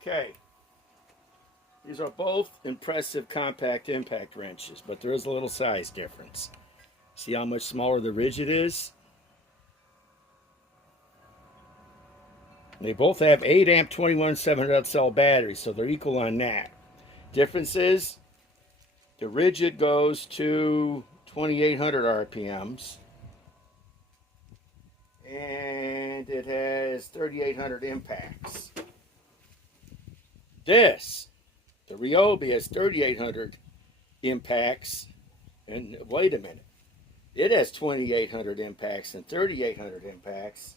Okay. These are both impressive compact impact wrenches, but there is a little size difference. See how much smaller the RIDGID is? They both have 8 amp 21700 cell batteries, so they're equal on that. Difference is the RIDGID goes to 2800 RPMs and it has 3800 impacts. This, the RYOBI, has 3800 impacts, and wait a minute, it has 2800 impacts and 3800 impacts.